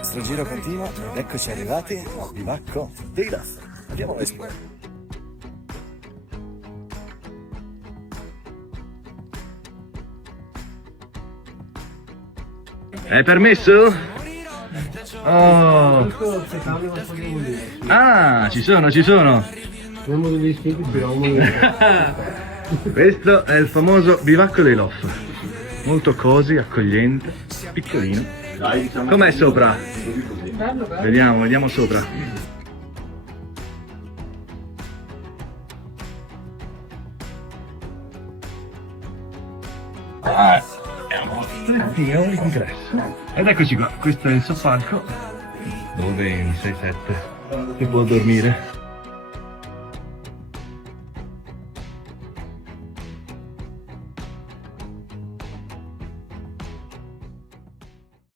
Il nostro giro continua ed eccoci arrivati al bivacco dei Duff. Andiamo a esplorare. È permesso? Oh. Ah, ci sono, ci sono. Questo è il famoso bivacco dei Loff. Molto cozy, accogliente, piccolino. Com'è sopra? Vediamo, vediamo sopra. Strettino l'ingresso. Ed eccoci qua, questo è il soppalco dove in 6-7 si può dormire.